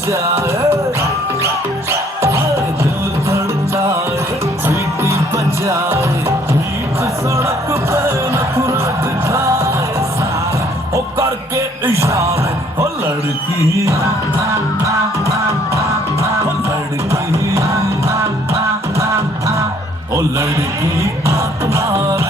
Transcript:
जाए, दिल धड़काए, सीटी बजाए, बीच सड़क पे नखरा दिखाए सारे, ओ करके इशारे, ओ लड़की, ओ लड़की, ओ लड़की आत्मा